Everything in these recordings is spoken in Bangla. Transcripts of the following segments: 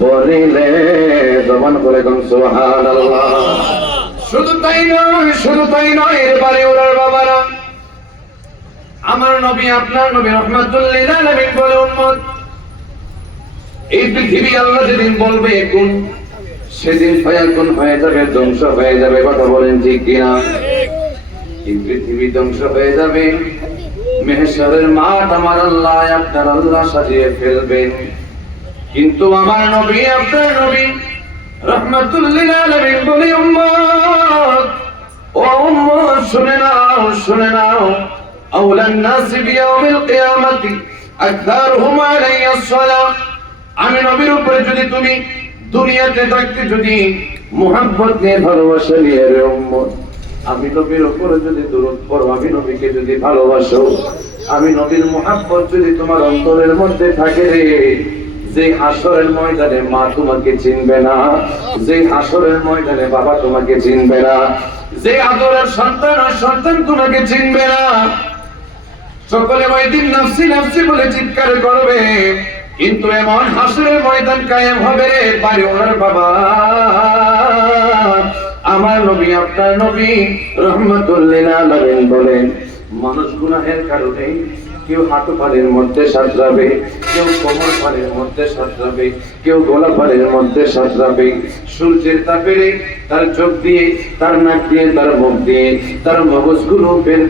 পড়িলে জবান করে কোন সুবহানাল্লাহ। শুধু তাই নয় এবারে ওরা বাবারা, আমার নবী আপনার নবী রাহমাতুল লিল আলামিন বলে উম্মত, এই পৃথিবী আল্লাহ যেদিন বলবে কোন, সেদিন ফায়াকুন হয়ে যাবে, ধ্বংস হয়ে যাবে। কথা বলেন ঠিক কিনা? এই পৃথিবী ধ্বংস হয়ে যাবে, মেহশরের মাঠ আমার আল্লাহ আপনার আল্লাহ সাজিয়ে ফেলবেন। কিন্তু আমার নবী আপনার নবী রাহমাতুল লিল আলামিন বলে উম্মত, ও উম্মত শুনে নাও আউলান নাস বিয়াউমিল কিয়ামতি আকসারহুম আলাইহিস সালাম। আমি নবীর উপরে যদি তুমি দুনিয়াতে থাকতে যদি মুহাব্বত নিয়ে ভালোবাসা নিয়ে রে উম্মত, আমি নবীর উপরে যদি দরুদ পড়ো, আমি নবীকে যদি ভালোবাসো, আমি নবীর মুহাব্বত যদি তোমার অন্তরের মধ্যে থাকে রে, যে হাসরের ময়দানে মা তোমাকে চিনবে না, যে হাসরের ময়দানে বাবা তোমাকে চিনবে না, যে আদরের সন্তান আর সন্তান তোমাকে চিনবে না, সকলে ওই দিন নফসি নফসি বলে চিৎকার করবে। কিন্তু এমন হাসরের ময়দান কায়েম হবে রে পারে ওনার বাবা, আমার নবী আপনার নবী রাহমাতুল লিল আলামিন বলেন, মানুষ গুনাহের কারণে কেউ হাঁটু পাড়ের মধ্যে সাঁতরাবে, কেউ কোমর পাড়ের মধ্যে সাঁতরাবে, কেউ গলা পাড়ের মধ্যে সাঁতরাবে। সূর্যের তাপে তার চোখ দিয়ে, তার নাক দিয়ে, তার মুখ দিয়ে তার মগজগুলো বের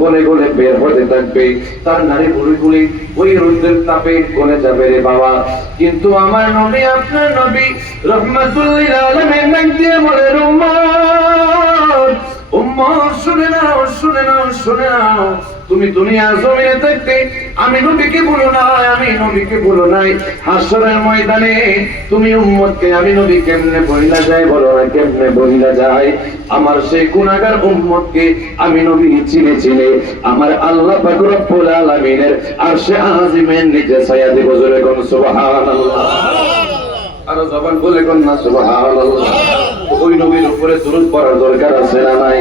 গলে গলে বের হতে থাকবে, তার নারী ভুঁড়িগুলি ওই রোদের তাপে গলে যাবে রে বাবা। কিন্তু আমার নবী আপনার নবী রাহমাতুল লিল আলামিন নাক দিয়ে বলে, উম্মত শুনে নাও, তুমি দুনিয়ার জমিনে থাকতে আমি নবীকে ভুলো নাই, হাসরের ময়দানে তুমি উম্মতকে আমি নবী কেমনে বইলা যায়, বলো না কেমনে বইলা যায়? আমার সেই গুনাহগার উম্মতকে আমি নবী চিনে আমার আল্লাহ পাক রব্বুল আলামিনের আরশে আজিমের নিচে ছায়া দিব। জোরে কোন সুবহানাল্লাহ, আর জবান বলে কোন না সুবহানাল্লাহ। ওই নবীর উপরে দরুদ পড়ার দরকার আছে না নাই?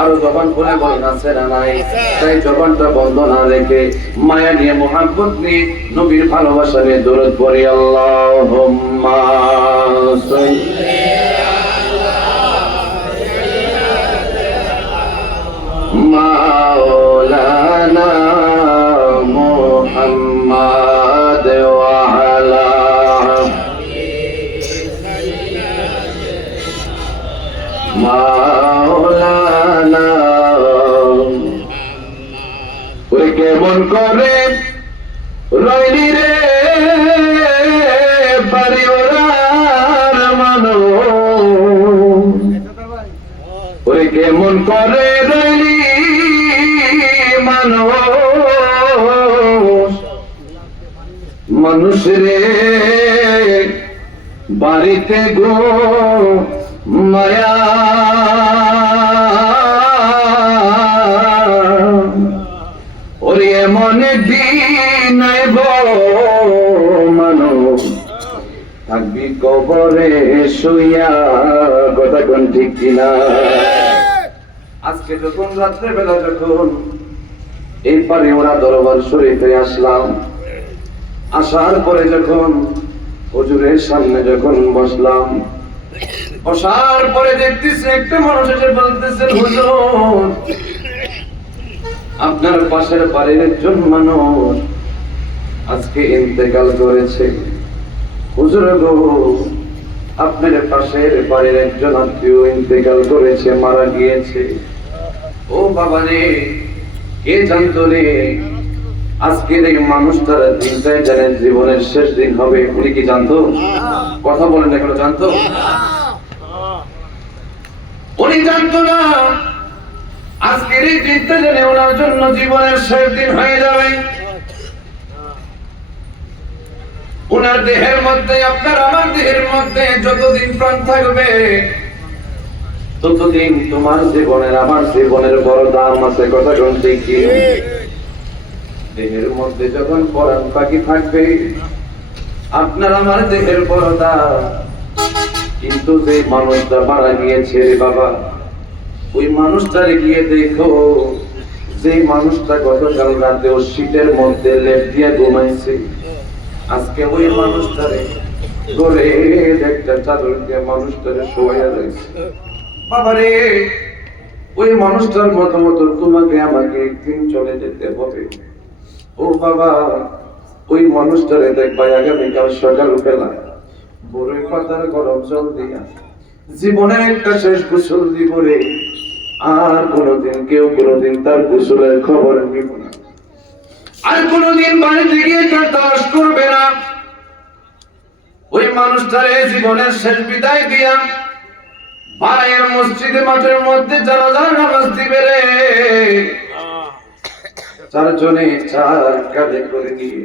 আরো জবান খুলে বলেন আছে না নাই? তাই জবানটা বন্ধ না রেখে মায়া নিয়ে মুহাব্বত নিয়ে নবীর ভালোবাসা নিয়ে দরুদ পড়ি। আল্লাহুম্মা সাল্লি মাওলানা মুহাম্মাদ ওয়া আলা মাওলানা। ওই কেমন করে রইলি রে বাড়ি ওরার মানুষ, ওই কেমন করে রইলি মানুষ রে বাড়িতে গো মায়া ওরে এমন দিন আইব মানুষ থাকবি কবরে শুইয়া। কথা কোন ঠিক কিনা? আজকে যখন রাত্রেবেলা যখন এই পারে ওরা দরবার শরীফে আসলাম, আসার পরে যখন হুজুরের সামনে যখন বসলাম, বসার পরে দেখতেছি একটা মানুষ এসে বলতেছে, হুজুর আপনার পাশের বাড়ির একজন মানুষ আজকে ইন্তেকাল করেছে। হুজুর গো, আপনার পাশের বাড়ির একজন আত্মীয় ইন্তেকাল করেছে, মারা গিয়েছে। ও বাবা রে, কে জানতো রে আজকের এই মানুষটার দিনটাই জানেন জীবনের শেষ দিন হবে? উনি কি জানতো? কথা বলেন, এখনো জানতো? উনি জানতো না আজকের এই দিনটা জানে ওনার জন্য জীবনের শেষ দিন হয়ে যাবে। ওনার দেহের মধ্যে, আপনার আমার দেহের মধ্যে যতদিন প্রাণ থাকবে ততদিন তোমার জীবনের আমার জীবনের বড় দাম আছে। কথা শুনতে কি? দেহের মধ্যে যখন পরাণ পাখি থাকবে আপনার আমার দেহের বড় দাম। কিন্তু যে মানুষটা মারা গিয়েছে রে বাবা, ওই মানুষটারে গিয়ে দেখো, যে মানুষটা গতকাল রাতে ও শীতের মধ্যে লেপ দিয়ে ঘুমাইছে, আজকে ওই মানুষটারে ঘরে একটা চাদর দিয়ে মানুষটারে শোয়াইয়া রয়েছে। বাবারে, ওই মানুষটার মতামত তোমাকে আমাকে একদিন চলে যেতে হবে। ও বাবা, ওই মানুষটারে দেখবা আগামীকাল সকাল বেলা বড়ই পাতার গরম জল দিয়া জীবনের একটা শেষ গোসল দিব রে। আর কোনোদিন তার গোসলের খবর নিব না, আর কোনোদিন বাড়িতে গিয়ে তার তালাশ করবে না। ওই মানুষটারে জীবনের শেষ বিদায় দিয়া ভাইয়ের মসজিদে মাঠের মধ্যে জানাজার নামাজ দিবে রে। চারজনে চার কাঁধে করে নিয়ে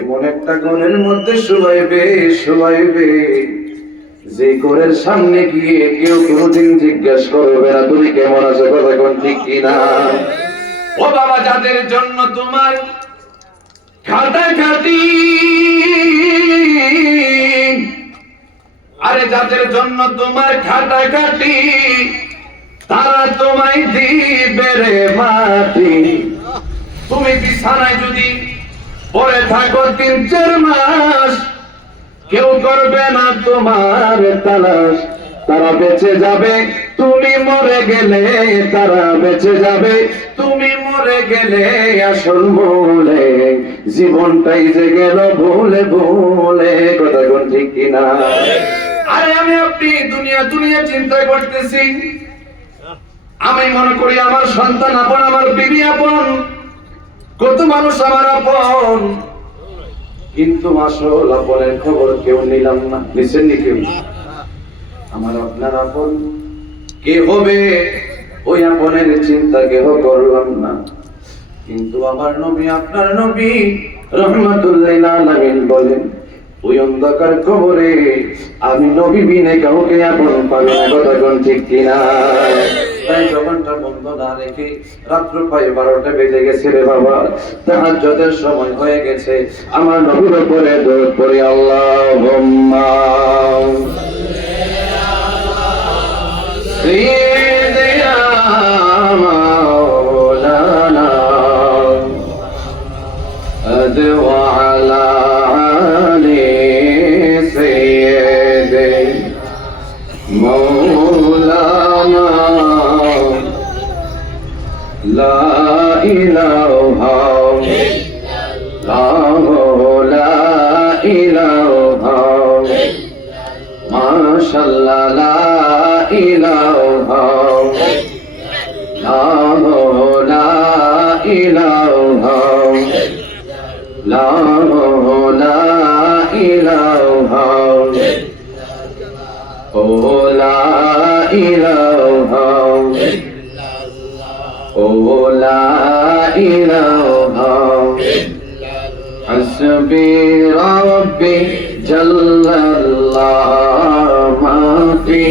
এমন একটা ঘরের মধ্যে শোয়াইবে যে ঘরের সামনে গিয়ে কেউ কোনোদিন জিজ্ঞাসা করবে না তুমি কেমন আছো, কথা কোন ঠিক কিনা। ও বাবা, যাদের জন্য তোমার খাটাখাটি, আরে যাদের জন্য তোমার খাটাখাটি, তারা তোমায় দিবে রে মাটি। তুমি বিছানায় যদি পড়ে থাকো 3-4 মাস, কেউ করবে না তোমার তালাশ। তারা বেঁচে যাবে, তুমি মরে গেলে তারা বেঁচে যাবে, তুমি মরে গেলে আসল মূলে জীবনটাই যে গেল ভুলে ভুলে, কথা কোন ঠিক কিনা। আরে আমি আপনি দুনিয়া চিন্তা করতেছি, আমি মনে করি আমার সন্তান আপন, আমার বিবি আপন, কত মানুষ আমার আপন, কিন্তু আসল আপনের খবর কেউ নিলাম না। নিছেননি কেউ? আমার আপনার আপন কে হবে ওই আপনের চিন্তা কেহ করলাম না। কিন্তু আমার নবী, আপনার নবী রহমাতুল্লিল আলামিন বলেন, ওই অন্ধকার কবরে আমি নবী বিনে কাউকে আপন পাবো না, কথা কোন ঠিক কিনা। তাই জবানটা বন্ধ না রেখে রাত্র প্রায় 12টা বেজে গেছে রে বাবা, তাহাজ্জুদের সময় হয়ে গেছে। আমার নবীর উপরে দরুদ পড়ি, আল্লাহুম্মা সাইয়্যিদিনা মাওলানা ওয়া আলা আলি সাইয়্যিদিনা মাওলানা লা ইলাহা ইল্লাল্লাহ, লা ইলাহা মাশাআল্লাহ, লা ইলাহা ইল্লাল্লাহ, লা ইলাহা ইল্লাল্লাহ, লা ইলাহা ও লা ইলাহা ও লা ইলাহা হাসবি রাব্বি জাল্লাল্লাহ মা ফি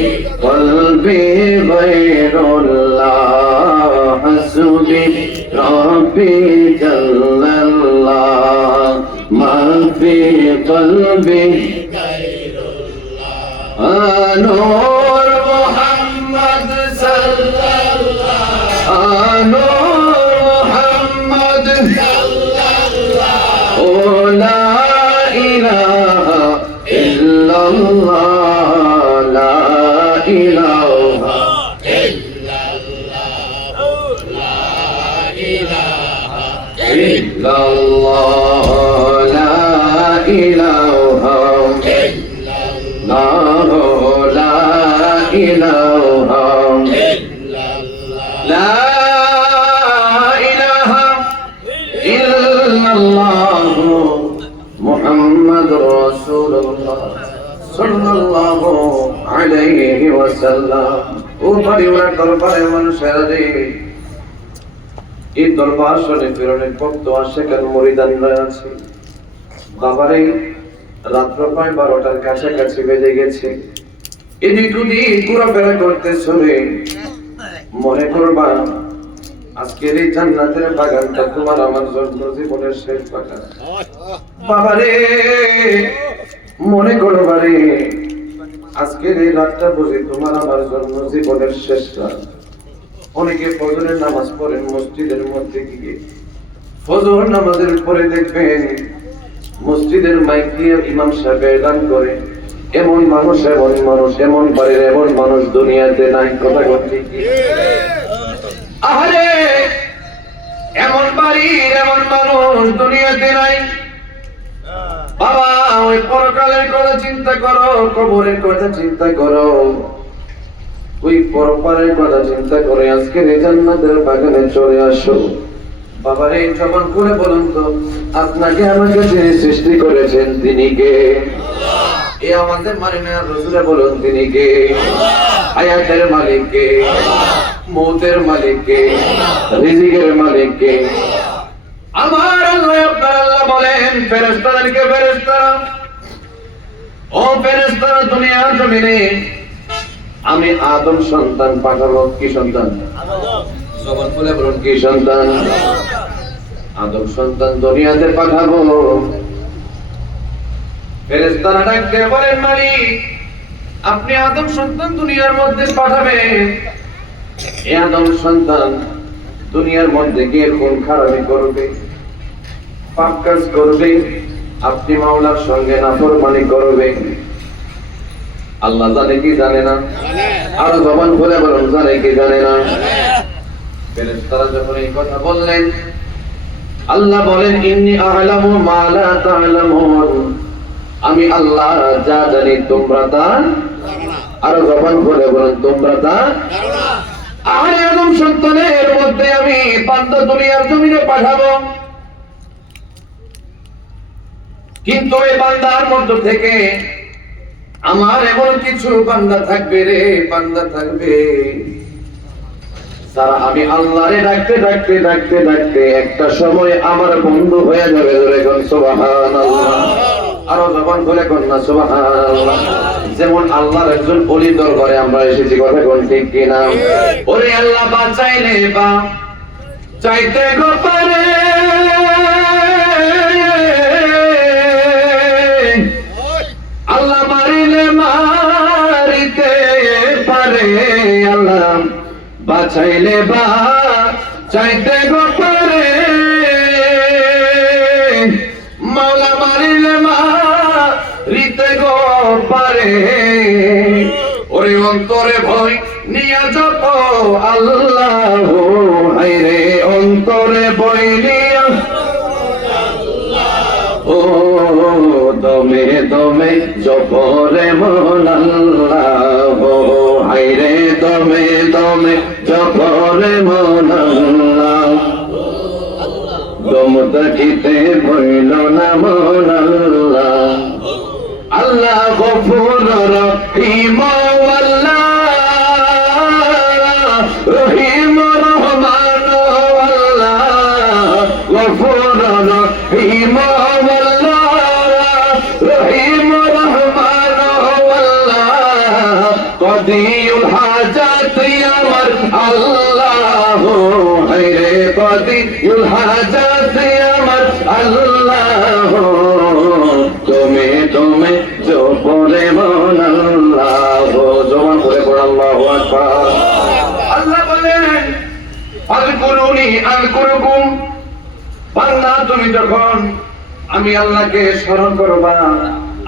কলবি গায়রুল্লাহ, হাসবি রাব্বি জাল্লাল্লাহ মা ফি কলবি গায়রুল্লাহ, নূর মুহাম্মদ সাল্লাল্লাহ, নূর মুহাম্মদ সাল্লাল্লাহ, ও লা ইলাহা ইল্লাল্লাহ, লা ইলাহা ইল্লাল্লাহ, লা ইলাহা ইল্লাল্লাহ, লা ইলাহা ইল্লাল্লাহ, লা ইলাহা লা ইলাহা ইল্লাল্লাহ মুহাম্মাদুর রাসূলুল্লাহ সাল্লাল্লাহু আলাইহি ওয়াসাল্লাম। ও পরিবার দরবারে মানুষেরা রে, এই দরবার শরীফের অনেক ভক্ত আশিকান মুরিদানরা আছে। বাবারে, রাত্র প্রায় 12টার কাছাকাছি বেজে গেছে। এদিক ওদিক ঘোরাফেরা করতে চলে মনে করবা আজকের এই জান্নাতের বাগানটা তোমার আমার জন্য জীবনের শেষ বাগান। বাবারে, মনে করবা রে আজকের এই রাতটা বুঝি তোমার আমার জন্য জীবনের শেষ রাত। অনেকে ফজরের নামাজ পড়েন মসজিদের মধ্যে গিয়ে, ফজর নামাজের পরে দেখবেন মসজিদের মাইক দিয়ে ইমাম সাহেব এলান করে, এমন মানুষ এমন বাড়ির এমন মানুষ দুনিয়াতে নাই। কথা বলছি কি? আহারে, এমন বাড়ির এমন মানুষ দুনিয়াতে নাই। বাবা, ওই পরকালের কথা চিন্তা করো, কবরের কথা চিন্তা করো, ওই পরপারের কথা চিন্তা করে আজকের এই জান্নাতের বাগানে চলে আসো। বাবার এই জবান খুলে বলুন তো, আপনাকে আমাকে যিনি সৃষ্টি করেছেন তিনি কে? এ আমাদের মারিনা রসুলে বলুন তিনি কে? হায়াতের মালিক কে? মৌতের মালিক কে? রিজিকের মালিক কে? আমার আল্লাহ। আপনার আল্লাহ বলেন ফেরেশতাদেরকে, ফেরেশতারা, ও ফেরেশতারা, দুনিয়ার জমিনে আমি আদম সন্তান পাঠাবো। কি সন্তান? জবান খুলে বলুন কি সন্তান? আদম সন্তান দুনিয়াতে পাঠাবো। ফেরেশতারা ডাকতে বলেন মালিক, আপনি আদম সন্তান দুনিয়ার মধ্যে পাঠাবেন। এই আদম সন্তান দুনিয়ার মধ্যে গিয়ে খুন খারাপি করবে, পাপ কাজ করবে, আপনি মাওলার সঙ্গে নাফরমানি করবে। আল্লাহ জানে কি জানে না? আর জবান খুলে বলুন জানে কি জানে না? ফেরেশতারা যখন এই কথা বললেন, আল্লাহ বলেন ইন্নী আ'লামু মা লা তা'লামুন, আমি আল্লাহ যা জানি তোমরা তা জানো না। আর জবান খুলে বলুন তোমরা তা জানো না। আর আদম সন্তানের মধ্যে আমি বান্দা দুনিয়ার জমিনে পাঠাবো, কিন্তু এই বান্দার মধ্য থেকে আমার এমন কিছু বান্দা থাকবে রে, বান্দা থাকবে যারা আমি আল্লাহরে ডাকতে ডাকতে ডাকতে ডাকতে একটা সময় আমার বন্ধু হয়ে যাবে। জোরে কোন সুবহানাল্লাহ। আরো জবান খুলে কোন না সুবহানাল্লাহ। যেমন আল্লাহর একজন ওলি দরবারে আমরা এসেছি, কথা কোন ঠিক কিনা? ওরে আল্লাহ বাঁচাইলে বা চাইতে গো পারে, আল্লাহ মারিলে মারিতে পারে, আল্লাহ বাঁচাইলে বা চাইতে গো পারে, মাওলা মারিলে মারিতে গো পারে। ওরে অন্তরে ভয় নিয়া যত আল্লাহ, হায়রে অন্তরে ভয় নিয়া, ও দমে দমে জপরে মন আল্লাহ, হায়রে দমে দমে জপরে মন আল্লাহ, দম থাকিতে ভইল না মন আল্লাহ। আল্লাহ গফুর রহিম, আল্লাহ রহিম রহমান, আল্লাহ গফুর রহিম, রহিম রহমান, আল্লাহ কদিউল হাজাত আমার আল্লাহ, হায়রে কদিউল হাজাত আমার আল্লাহ, তুমি তুমি জপরে মন আল্লাহ। জবান করে পড় আল্লাহু আকবার। আল্লাহ বলেন আযকুরুনি আযকুরুকুম, বান্দা তুমি যখন আমি আল্লাহকে স্মরণ করবা,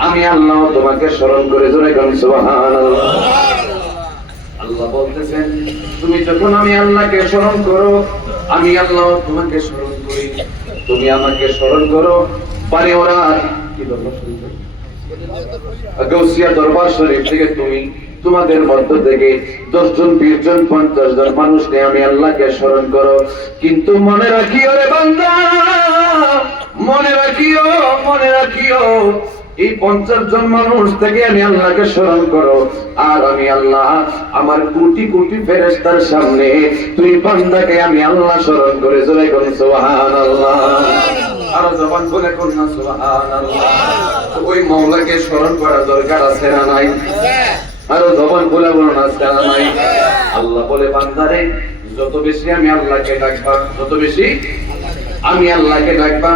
আমি আল্লাহ তোমাকে স্মরণ করে। জোরে কোন সুবহানাল্লাহ। আল্লাহ বলতেছেন তুমি যখন আমি আল্লাহকে স্মরণ করো, আমি আল্লাহ তোমাকে স্মরণ করি, তুমি আমাকে স্মরণ করো। পারে ওরা কি দরবার শরীফ, গাউসিয়া দরবার শরীফ থেকে তুমি তোমাদের মধ্য থেকে 10 জন 20 জন 50 জন মানুষকে আমি আল্লাহকে স্মরণ করো। কিন্তু মনে রাখিও রে বান্দা, মনে রাখিও, মনে রাখিও, এই 50 জন মানুষ থেকে আমি আল্লাহকে স্মরণ করো, আর আমি আল্লাহ আমার কোটি কোটি ফেরেশতার সামনে তুই বান্দাকে আমি আল্লাহ স্মরণ করে। জোরে কোন সুবহানাল্লাহ। আর জবান বলে কোন না সুবহানাল্লাহ। ওই মাওলাকে স্মরণ করার দরকার আছে না নাই? আর জবান বলে বলো না আছে না নাই? আল্লাহ বলে বান্দারে যত বেশি আমি আল্লাহকে ডাকবা, যত বেশি আমি আল্লাহকে ডাকবা,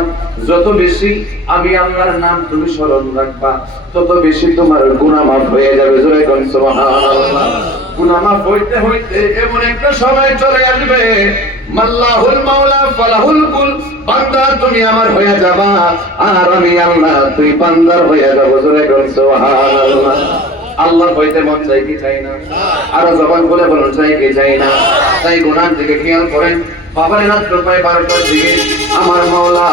যত বেশি আমি আল্লাহর নাম তুমি স্মরণ রাখবা, তত বেশি তোমার গুনাহ মাফ হয়ে যাবে। জোরে কোন সুবহানাল্লাহ। গুনাহ মাফ হইতে হইতে এমন একটা সময় চলে আসবে, মাল্লাহুল মাওলা ফালাহুল কুল, বান্দা তুমি আমার হয়ে যাবা আর আমি আল্লাহ তুই বান্দার হয়ে যাবো। জোরে বল সুবহানাল্লাহ। আল্লাহ হইতে মন চাই কি চাই না? আর জবান বলে বলুন চাই কি চাই না? তাই গুনার দিকে খেয়াল করেন। বাবার রাত প্রায় 12টার দিকে আমার মাওলা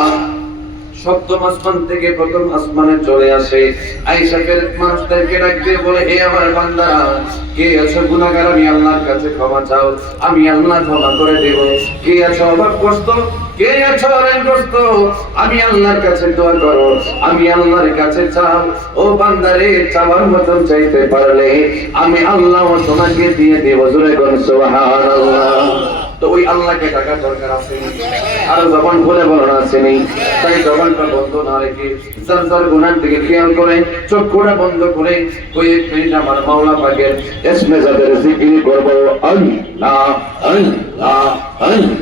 সপ্তম আসমান থেকে প্রথম আসমানে চলে আসে, আয়েশা ফের মানুষদেরকে ডাক দিয়ে বলে, হে আমার বান্দারা, কে আছো গুনাহগার, আমি আল্লাহর কাছে ক্ষমা চাও, আমি আল্লাহ ক্ষমা করে দেব। কে আছো অভাবগ্রস্ত, কে আছো ঋণগ্রস্ত, আমি আল্লাহর কাছে দোয়া করো, আমি আল্লাহর কাছে চাও। ও বান্দারে, চাওয়ার মতন চাইতে পারলে আমি আল্লাহ তোমাকে দিয়ে দেব। জোরে বল সুবহানাল্লাহ। তো ওই আল্লাহকে ডাকার দরকার আছে, আর জবান খুলে বলার আছে নেই। তাই জবানটা বন্ধ না রেখে যার যার গুনার দিকে খেয়াল করে চক্ষুটা বন্ধ করে কয়েক মিনিট আমার মাওলা পাকের ইসমে যাদের জিকির করব। আল্লাহ আল্লাহ আল্লাহ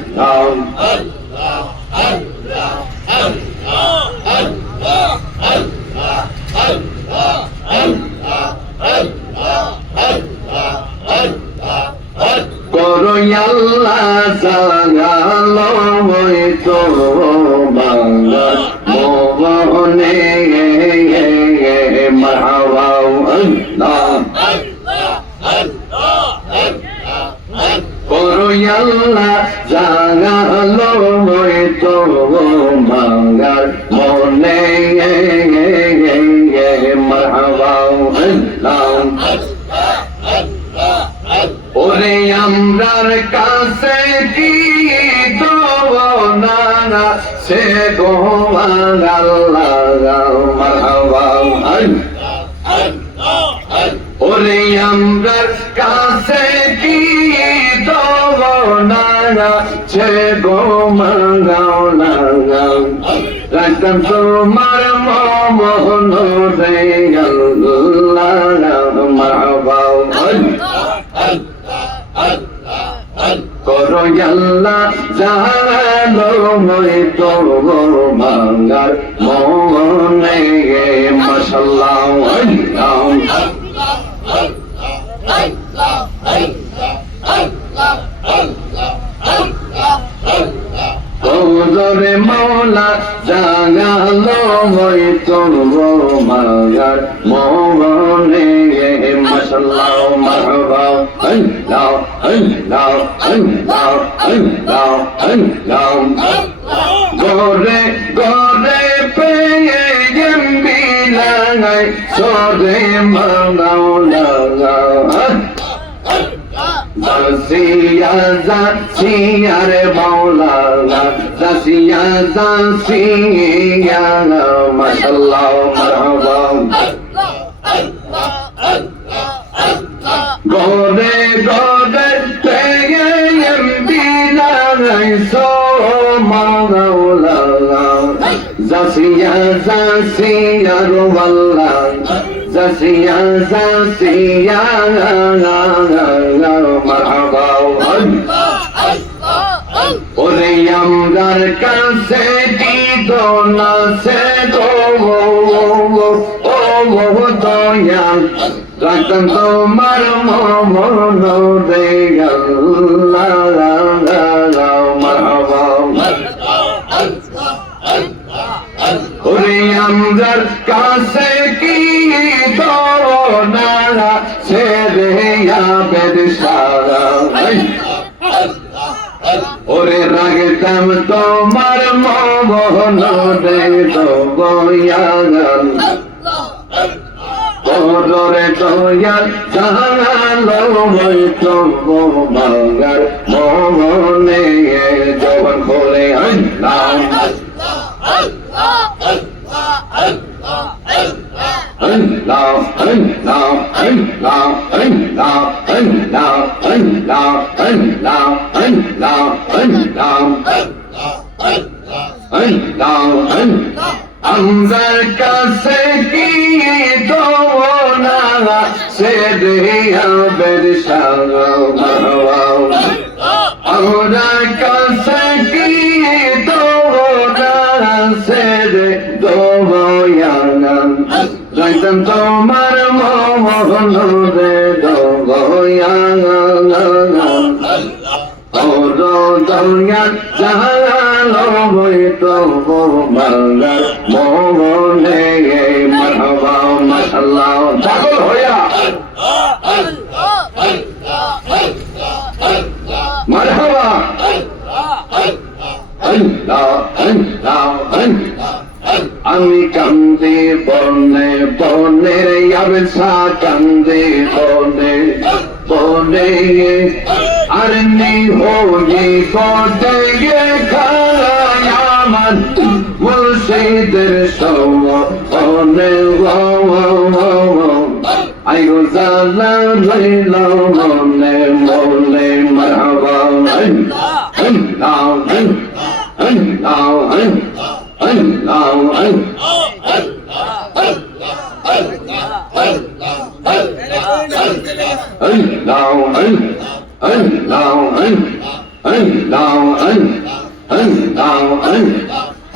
আল্লাহ আল্লাহ আল্লাহ আল্লাহ আল্লাহ আল্লাহ আল্লাহ আল্লাহ আল্লাহ করো আল্লাহ জাগালো হইতো বাংলা মোহনে মারহাবা। আল্লাহ করো আল্লাহ জাগালো হইতো বাংলার মনে মারহাবা। আল্লাহ ওরে আমরার কাছে কি দোনা সে গোমান আল্লাহ মারহাবা। ওরে আমরার কাছে কি দোনা সে গোমান আল্লাহ রাখতাম তোমার মোহন রে আল্লাহ মারহাবা। করো আল্লাহ জানো হইতো বাংলার মনে মাশাআল্লাহ। তোরে মাওলা জাগালো হইতো বাংলার মনে মাশাআল্লাহ মারহাবা। আল্লাহ আল্লাহ আল্লাহ আল্লাহ আল্লাহ গোরে গোরে পেয়ে গম্বিলাঙাই সোরে মাওলা। জাসিয়া জাসিয়া রে মাওলা, জাসিয়া জাসিয়া মাশাআল্লাহ মারহাবা। গোরে গোরে পেয়ে গম্বিলাঙাই সো মাওলা, জাসিয়া জাসিয়া রওয়াল্লা, জাসিয়া জাসিয়া মারহাবা। ওরে আমরার কাছে দিত না সে গো ও দয়া, রাখতাম তোমার মন রে আল্লাহ মারহাবা। ওরে আমরার কাছে কি দোনা সে রে আবেদ সারা, ওরে রাগতাম তোমার মোহন রে দয়াল। ওরে দয়াল জাগালো হইতো বাংলার মনে জবান খোলে আল্লাহ Allah, Allah, Allah, Allah, Allah, Allah, Allah, Allah, Allah, আমরার কাছে কি দোনা সে দিয়া বেরসাও আমরার কাছে কি দোনা সে দোয়ানা যাইতাম তোমার মোহন রে দয়া দয়া জালো বইতো বাংলার মোহনে মারহাবা মাশাআল্লাহ পাগল হইয়া মারহাবা আল্লাহ আল্লাহ আমি কান্দে বনে বনে আবেশা কান্দে বনে বনে আর নেই হোগি কোটে খায়ামান মুর্শিদের সম বনে আই গো জালা লইলা মনে মনে মারহাবা আল্লাহ আল্লাহ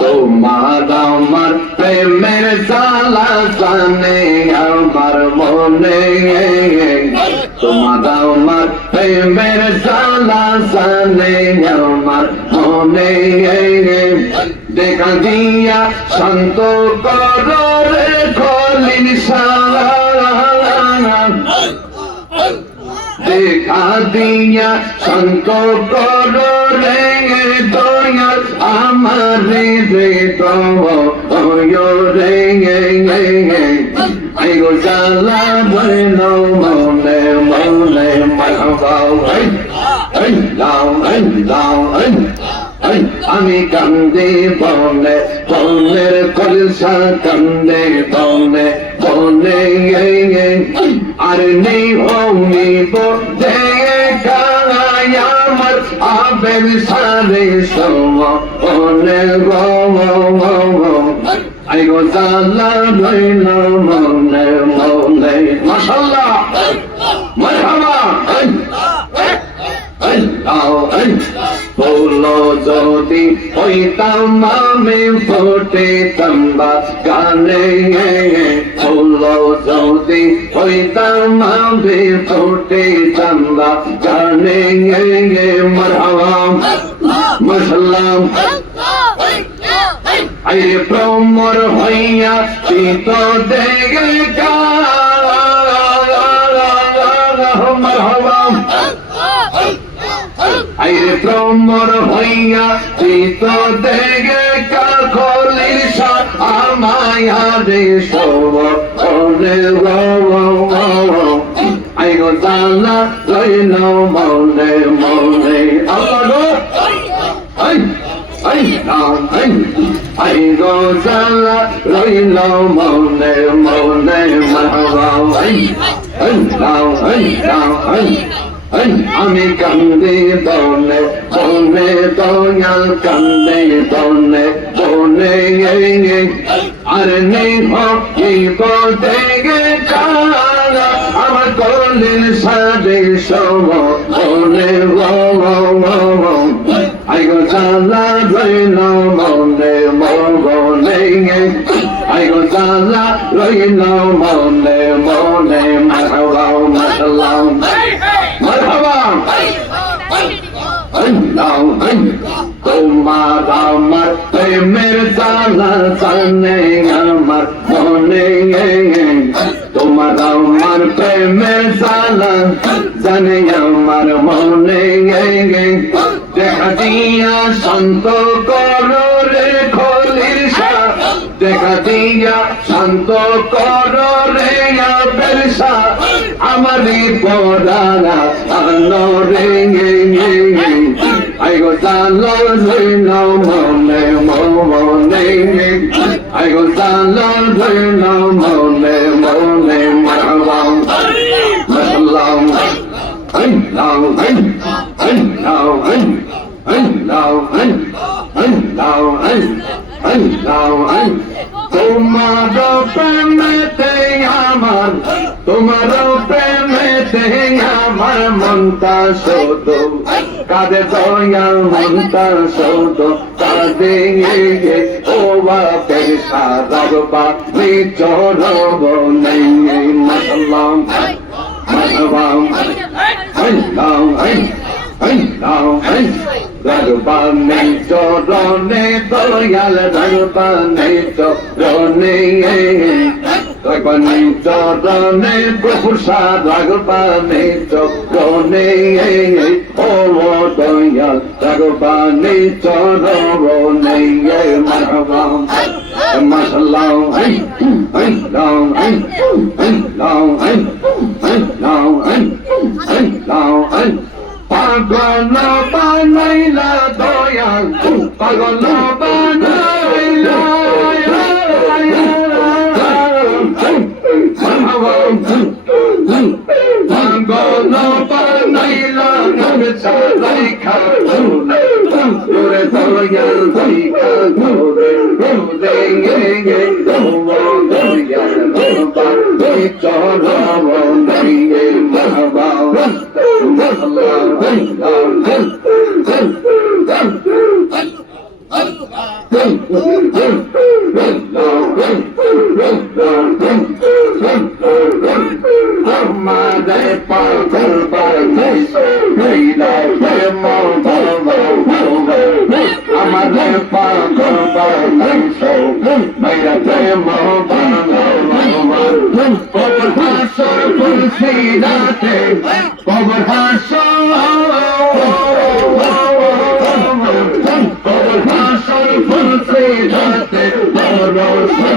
তোমার আমার প্রেমের জালা জানে আমার মনে তোমার আমার প্রেমের জালা জানে আমার মনে দেখা দিয়া শান্ত করে খলিল দেখা দিয়া শান্ত করে দয়া আমার রে রে আই গো জালা বইল মনে মনে মারহাবা আমি কান্দে বনে বনের কলসা কান্দে বনে বনে আর নেই হমিব আমার আবের সারে সম বনে আই গো জালা বইল মনে মনে মাশাআল্লাহ মারহাবা বলো যদি হইতাম আমি ফুটিতাম গানে বলো যদি হইতাম আমি ফুটিতাম গানে মারহাবা মাশাআল্লাহ আরে প্রমর হইয়া চিত দেগে মারহাবা আইরে প্রমর হইয়া চিত দেগে কাখলির সাথ আমায়া রে সব ওরে আই গো জালা লইল মনে মনে আল্লাহ আই আই আই গো জালা লইল মনে মনে মারহাবা আমি কান্দে বনে বনে দয়াল কান্দে বনে বনে আর নেই হকিব দেগে কালা আমার কলিল সাদে সম বনে আই গো জালা রইল মনে মনে আই গো জালা রইল মনে মনে মারহাবা মাশাআল্লাহ মারহাবা তোমার আমার প্রেমের জালা জানে আমার মনে তোমার আমার প্রেমের জালা জানে আমার মনে দেখা দিয়া শান্ত করো রে খলিল শাহ দেখা দিয়া শান্ত করো রে বেলসা আমারি পরানা আনো রে আই গো জালো ধইল মনে মনে আই গো জালো ধইল মনে মনে মারহাবা মাশাআল্লাহ তোমার প্রেমেতে আমার তোমার প্রেমেতে আমার মনটা শোধ কাঁদে দয়াল মনটা শোধ দে ও বাপের সারাগবা চরণে মাশাআল্লাহ রঘুবানে চরণে দয়াল রঘুবানে চরণে রঘুবানে চরণে প্রভুষা রঘুবানে চরণে ও দয়াল রঘুবানে চরণে মারহাবা মাশাআল্লাহ পাগল বানাইলা দয়াল পাগল বানাইলা পাগল বানাইলা নবসা রাইখা তোরে দয়াল রাইখা তোরে গে দয়াল বাবা চরণে মাহবা আমাদের পাগল বানাইলা আমাদের পাগল বানাইছো মেরা প্রেম কবর হাসর ফুলসিরাতে কবর হাসর কবর হাসর ফুলসিরাতে ভরসা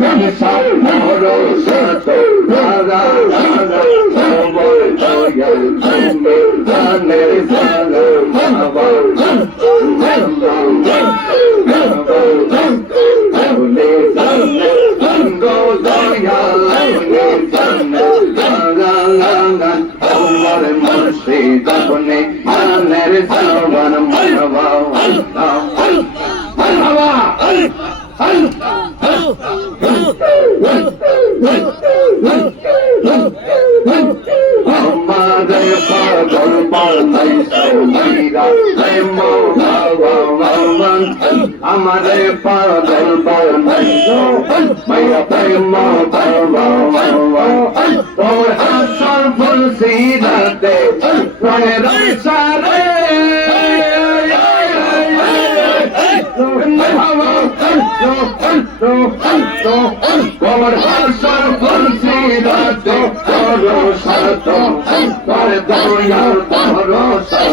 ভরসা ভরসা দাদা দাদা কবর দয়াল তুমি জানে জানে বাবা আমাদের পাগল বানাইছো মেরা প্রেম ভগবান আমাদের পাগল বানাইছো মেরা প্রেম ভগবান তোর হাসর ফুলসিরাতে তোরে রইসারে কবর হাসর ফুলসিরাতে ভরসা তোরে দয়াল ভরসা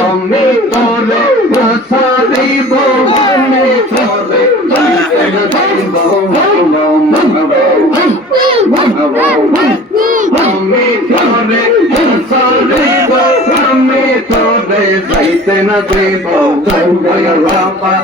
আমি তোরে সারিব আমি তোরে আমি তোরে সারিব আমি তোরে যাইতে না দেব বাবা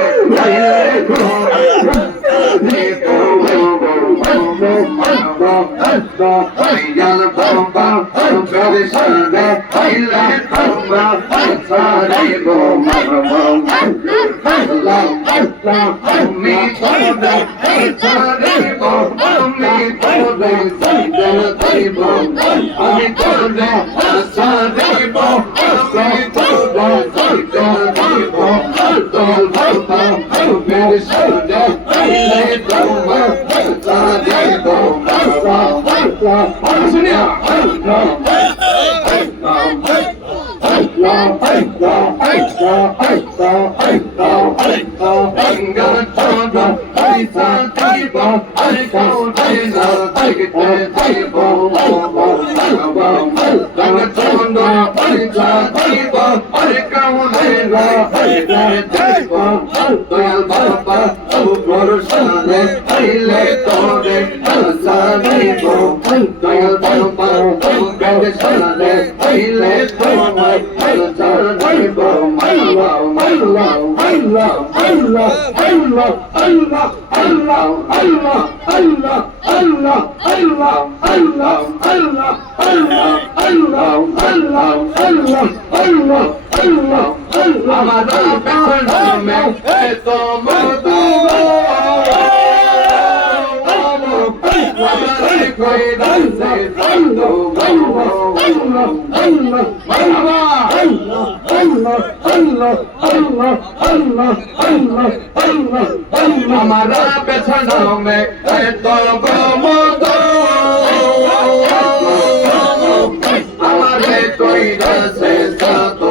Dayal baba, Allah, Allah, Allah, Allah, Allah, Allah, Allah, Allah, Allah, Allah, Allah, Allah, Allah, Allah, Allah, Allah, Allah, Allah. Amada pesanme eto modu. Amada koi danse santo. Allah, Allah, Allah, Allah, Allah, Allah, Allah, Allah, Allah, Allah, Allah. Amada pesanme eto modu. Amada koi danse santo.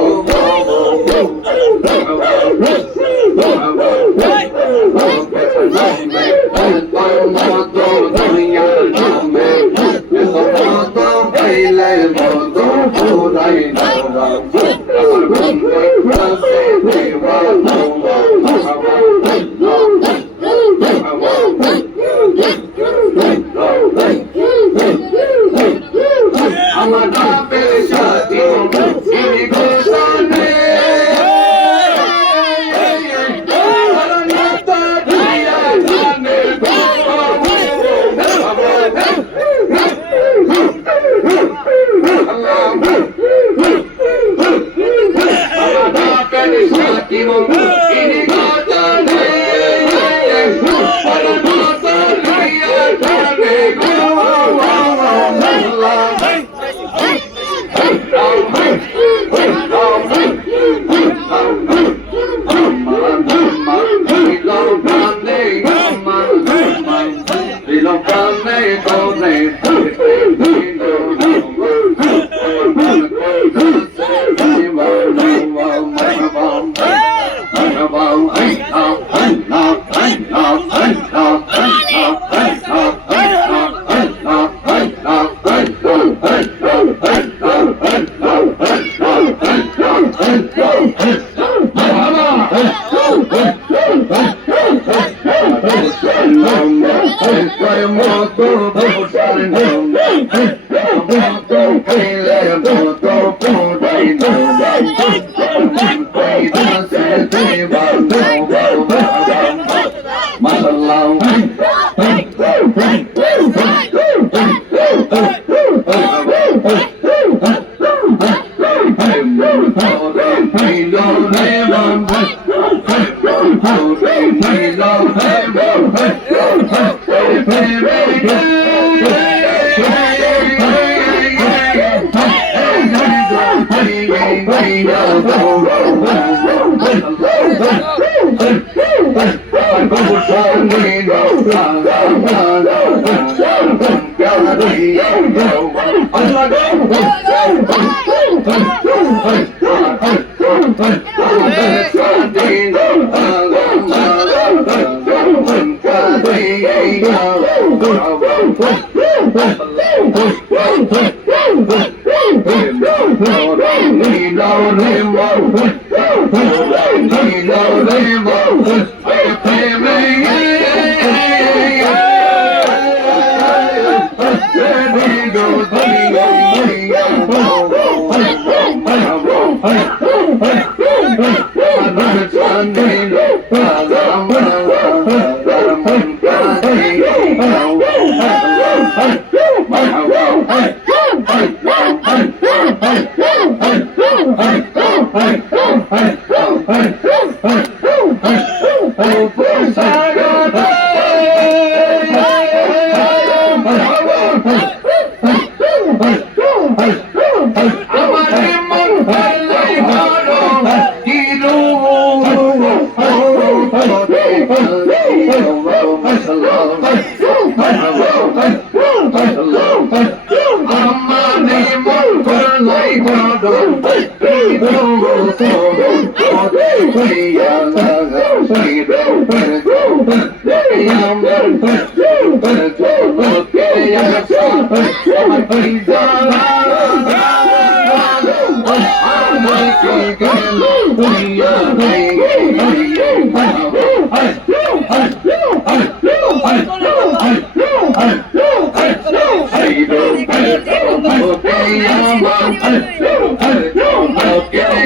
Okay,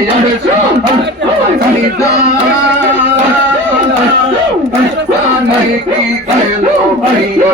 কি খেলো ভাইয়া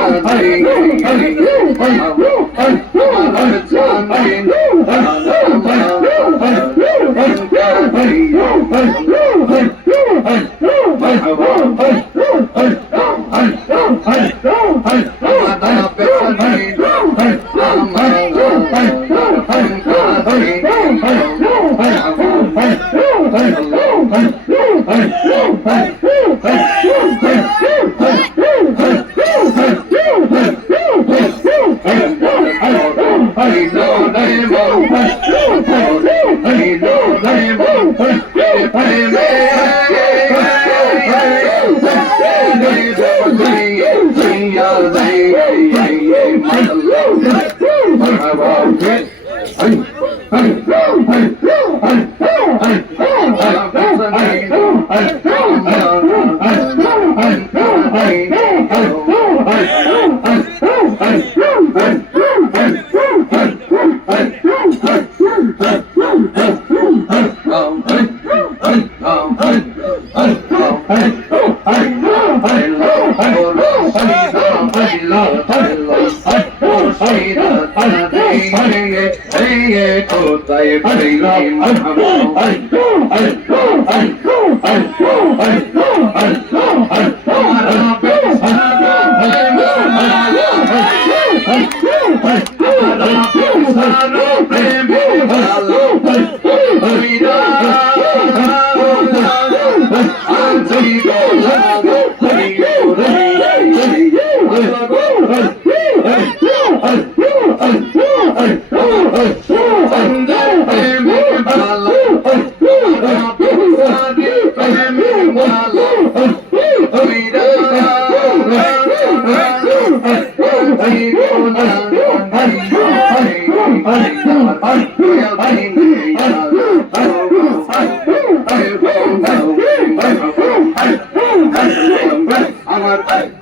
আমার জানে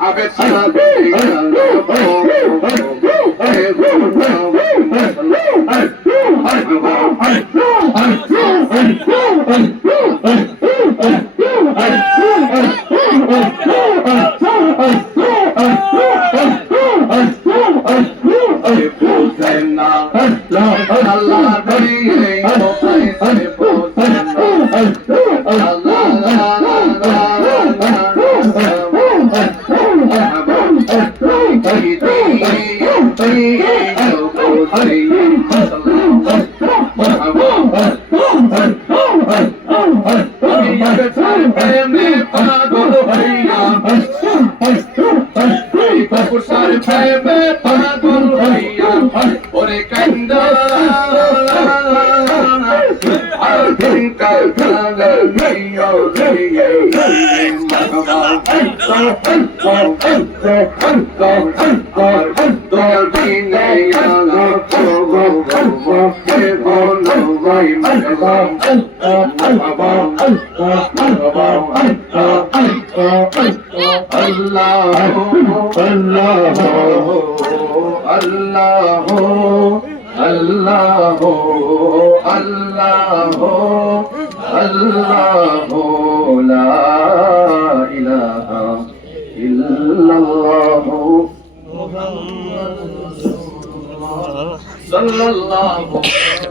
sallallahu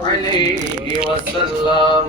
alaihi wasallam.